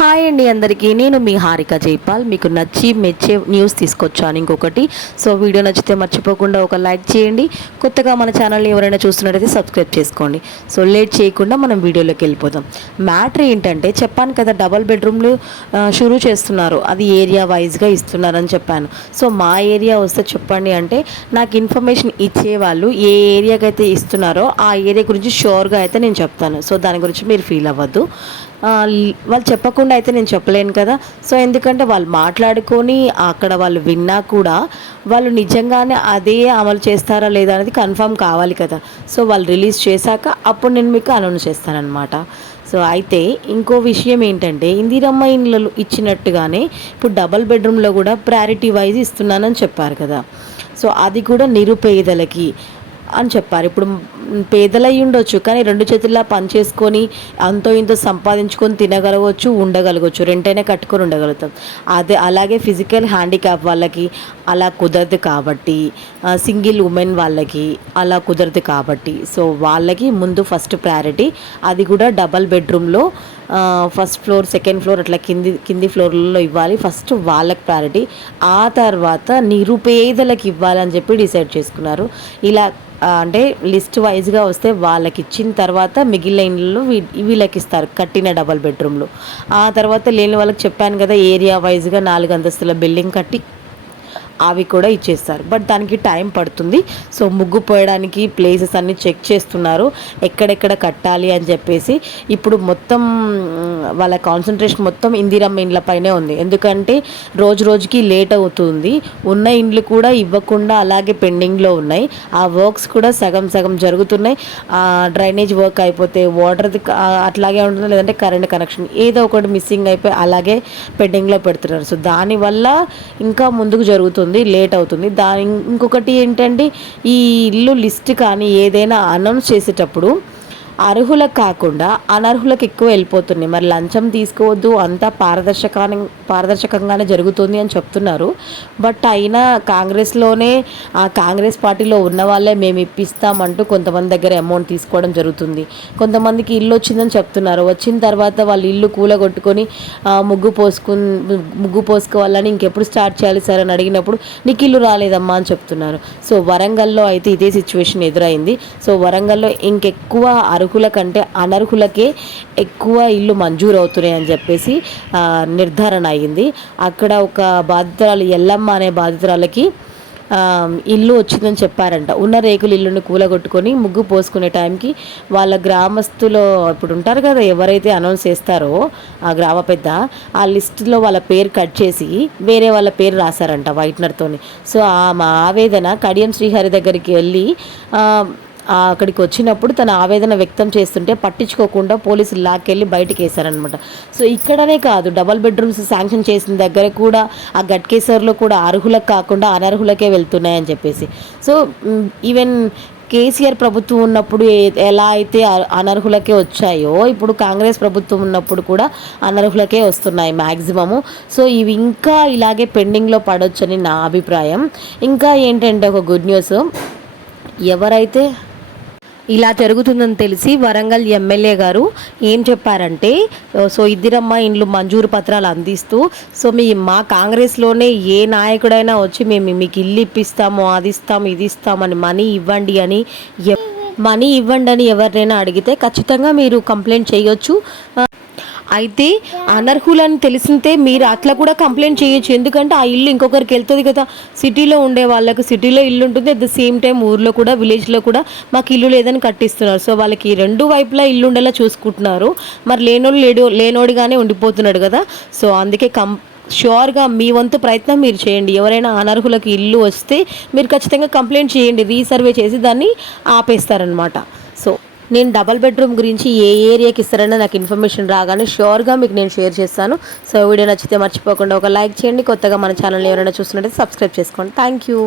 Hi అండి అందరికీ. నేను మీ హారిక జైపాల్. మీకు నచ్చి మెచ్చే న్యూస్ తీసుకొచ్చాను ఇంకొకటి. సో వీడియో నచ్చితే మర్చిపోకుండా ఒక లైక్ చేయండి. కొత్తగా మన ఛానల్ని ఎవరైనా చూస్తున్నట్టయితే సబ్స్క్రైబ్ చేసుకోండి. సో లేట్ చేయకుండా మనం వీడియోలోకి వెళ్ళిపోదాం. మ్యాటర్ ఏంటంటే చెప్పాను కదా డబల్ బెడ్రూమ్లు షురూ చేస్తున్నారు. అది ఏరియా వైజ్గా ఇస్తున్నారని చెప్పాను. సో మా ఏరియా వస్తే చెప్పండి అంటే నాకు ఇన్ఫర్మేషన్ ఇచ్చేవాళ్ళు ఏ ఏరియాకి అయితే ఇస్తున్నారో ఆ ఏరియా గురించి షూర్గా అయితే నేను చెప్తాను. సో దాని గురించి మీరు ఫీల్ అవ్వద్దు. వాళ్ళు చెప్పకుండా అయితే నేను చెప్పలేను కదా. సో ఎందుకంటే వాళ్ళు మాట్లాడుకొని అక్కడ వాళ్ళు విన్నా కూడా వాళ్ళు నిజంగానే అదే అమలు చేస్తారా లేదా అనేది కన్ఫర్మ్ కావాలి కదా. సో వాళ్ళు రిలీజ్ చేశాక అప్పుడు నేను మీకు అనౌన్స్ చేస్తానన్నమాట. సో అయితే ఇంకో విషయం ఏంటంటే ఇందిరమ్మ ఇండ్లలో ఇచ్చినట్టుగానే ఇప్పుడు డబల్ బెడ్రూమ్లో కూడా ప్రయారిటీ వైజ్ ఇస్తున్నానని చెప్పారు కదా. సో అది కూడా నిరుపేదలకి అని చెప్పారు. ఇప్పుడు పేదలై ఉండొచ్చు కానీ రెండు చేతుల్లో పని చేసుకొని అంతో ఇంతో సంపాదించుకొని తినగలగవచ్చు ఉండగలగవచ్చు రెంటైనా కట్టుకొని ఉండగలుగుతాం. అదే అలాగే ఫిజికల్ హ్యాండిక్యాప్ వాళ్ళకి అలా కుదరదు కాబట్టి సింగిల్ ఉమెన్ వాళ్ళకి అలా కుదరదు కాబట్టి. సో వాళ్ళకి ముందు ఫస్ట్ ప్రయారిటీ. అది కూడా డబల్ బెడ్రూమ్లో ఫస్ట్ ఫ్లోర్ సెకండ్ ఫ్లోర్ అట్లా కింది కింది ఫ్లోర్లలో ఇవ్వాలి. ఫస్ట్ వాళ్ళకి ప్రయారిటీ. ఆ తర్వాత నిరుపేదలకు ఇవ్వాలని చెప్పి డిసైడ్ చేసుకున్నారు. ఇలా అంటే లిస్ట్ వైజ్గా వస్తే వాళ్ళకి ఇచ్చిన తర్వాత మిగిలిన ఇండ్లు వీ- వీళ్ళకి ఇస్తారు కట్టిన డబల్ బెడ్రూమ్లు. ఆ తర్వాత లేని వాళ్ళకి చెప్పాను కదా ఏరియా వైజ్గా నాలుగు అంతస్తుల బిల్డింగ్ కట్టి అవి కూడా ఇచ్చేస్తారు. బట్ దానికి టైం పడుతుంది. సో ముగ్గు పోయడానికి ప్లేసెస్ అన్ని చెక్ చేస్తున్నారు. ఎక్కడెక్కడ కట్టాలి అని చెప్పేసి. ఇప్పుడు మొత్తం వాళ్ళ కాన్సన్ట్రేషన్ మొత్తం ఇందిరమ్మ ఇండ్లపైనే ఉంది. ఎందుకంటే రోజు రోజుకి లేట్ అవుతుంది. ఉన్న ఇండ్లు కూడా ఇవ్వకుండా అలాగే పెండింగ్లో ఉన్నాయి. ఆ వర్క్స్ కూడా సగం సగం జరుగుతున్నాయి. డ్రైనేజ్ వర్క్ అయిపోతే వాటర్ది అట్లాగే ఉంటుంది? లేదంటే కరెంట్ కనెక్షన్ ఏదో ఒకటి మిస్సింగ్ అయిపోయి అలాగే పెండింగ్లో పెడుతున్నారు. సో దానివల్ల ఇంకా ముందుకు జరుగుతుంది. లేట్ అవుతుంది. దాని ఇంకొకటి ఏంటంటే ఈ ఇల్లు లిస్ట్ కానీ ఏదైనా అనౌన్స్ చేసేటప్పుడు అర్హులకు కాకుండా అనర్హులకు ఎక్కువ వెళ్ళిపోతున్నాయి మరి లంచం తీసుకోవద్దు అంతా పారదర్శకాన్ని పారదర్శకంగానే జరుగుతుంది అని చెప్తున్నారు. బట్ అయినా కాంగ్రెస్లోనే ఆ కాంగ్రెస్ పార్టీలో ఉన్న వాళ్ళే మేము ఇప్పిస్తామంటూ కొంతమంది దగ్గర అమౌంట్ తీసుకోవడం జరుగుతుంది. కొంతమందికి ఇల్లు వచ్చిందని చెప్తున్నారు. వచ్చిన తర్వాత వాళ్ళు ఇల్లు కూలగొట్టుకొని ముగ్గు పోసుకుని ముగ్గు పోసుకోవాలని ఇంకెప్పుడు స్టార్ట్ చేయాలి సార్ అని అడిగినప్పుడు నీకు ఇల్లు రాలేదమ్మా అని చెప్తున్నారు. సో వరంగల్లో అయితే ఇదే సిచ్యువేషన్ ఎదురైంది. సో వరంగల్లో ఇంకెక్కువ అర్హుల కంటే అనర్హులకే ఎక్కువ ఇల్లు మంజూరు అవుతున్నాయి అని చెప్పేసి నిర్ధారణ అయ్యింది. అక్కడ ఒక బాధితురాలు ఎల్లమ్మ అనే బాధితురాలకి ఇల్లు వచ్చిందని చెప్పారంట. ఉన్న రేకులు ఇల్లుని కూలగొట్టుకొని ముగ్గు పోసుకునే టైంకి వాళ్ళ గ్రామస్తులు ఇప్పుడు ఉంటారు కదా ఎవరైతే అనౌన్స్ చేస్తారో ఆ గ్రామ పెద్ద ఆ లిస్టులో వాళ్ళ పేరు కట్ చేసి వేరే వాళ్ళ పేరు రాశారంట వైట్నర్తోని. సో ఆ మా ఆవేదన కడియం శ్రీహరి దగ్గరికి వెళ్ళి అక్కడికి వచ్చినప్పుడు తన ఆవేదన వ్యక్తం చేస్తుంటే పట్టించుకోకుండా పోలీసులు లాక్కెళ్ళి బయటకు వేశారనమాట సో ఇక్కడనే కాదు డబల్ బెడ్రూమ్స్ శాంక్షన్ చేసిన దగ్గర కూడా ఆ గట్కేసర్లో కూడా అర్హులకు కాకుండా అనర్హులకే వెళ్తున్నాయని చెప్పేసి. సో ఈవెన్ కేసీఆర్ ప్రభుత్వం ఉన్నప్పుడు ఎలా అయితే అ- అనర్హులకే వచ్చాయో ఇప్పుడు కాంగ్రెస్ ప్రభుత్వం ఉన్నప్పుడు కూడా అనర్హులకే వస్తున్నాయి మ్యాక్సిమము సో ఇవి ఇంకా ఇలాగే పెండింగ్లో పడొచ్చని నా అభిప్రాయం. ఇంకా ఏంటంటే ఒక గుడ్ న్యూస్. ఎవరైతే ఇలా జరుగుతుందని తెలిసి వరంగల్ ఎమ్మెల్యే గారు ఏం చెప్పారంటే సో ఇద్దరమ్మ ఇండ్లు మంజూరు పత్రాలు అందిస్తూ సో మీ మా కాంగ్రెస్లోనే ఏ నాయకుడైనా వచ్చి మేము మీకు ఇల్లు ఇప్పిస్తాము అది ఇస్తాము ఇది ఇస్తామని మనీ ఇవ్వండి అని మనీ ఇవ్వండి అని ఎవరినైనా అడిగితే ఖచ్చితంగా మీరు కంప్లైంట్ చేయొచ్చు. అయితే అనర్హులని తెలిసింతే మీరు అట్లా కూడా కంప్లైంట్ చేయొచ్చు. ఎందుకంటే ఆ ఇల్లు ఇంకొకరికి వెళ్తుంది కదా. సిటీలో ఉండే వాళ్ళకి సిటీలో ఇల్లు ఉంటుంది. అట్ ద సేమ్ టైం ఊర్లో కూడా విలేజ్లో కూడా మాకు ఇల్లు లేదని కట్టిస్తున్నారు. సో వాళ్ళకి రెండు వైపులా ఇల్లు ఉండేలా చూసుకుంటున్నారు. మరి లేనోడు లేడు లేనోడిగానే ఉండిపోతున్నాడు కదా. సో అందుకే కం షూర్గా మీ వంతు ప్రయత్నం మీరు చేయండి. ఎవరైనా అనర్హులకు ఇల్లు వస్తే మీరు ఖచ్చితంగా కంప్లైంట్ చేయండి. రీసర్వే చేసి దాన్ని ఆపేస్తారనమాట సో నేను డబల్ బెడ్రూమ్ గురించి ఏ ఏరియాకి ఇస్తారని నాకు ఇన్ఫర్మేషన్ రాగానే షూర్గా మీకు నేను షేర్ చేస్తాను. సో వీడియో నచ్చితే మర్చిపోకుండా ఒక లైక్ చేయండి. కొత్తగా మన ఛానల్ ఎవరైనా చూస్తున్నట్టు సబ్స్క్రైబ్ చేసుకోండి. Thank you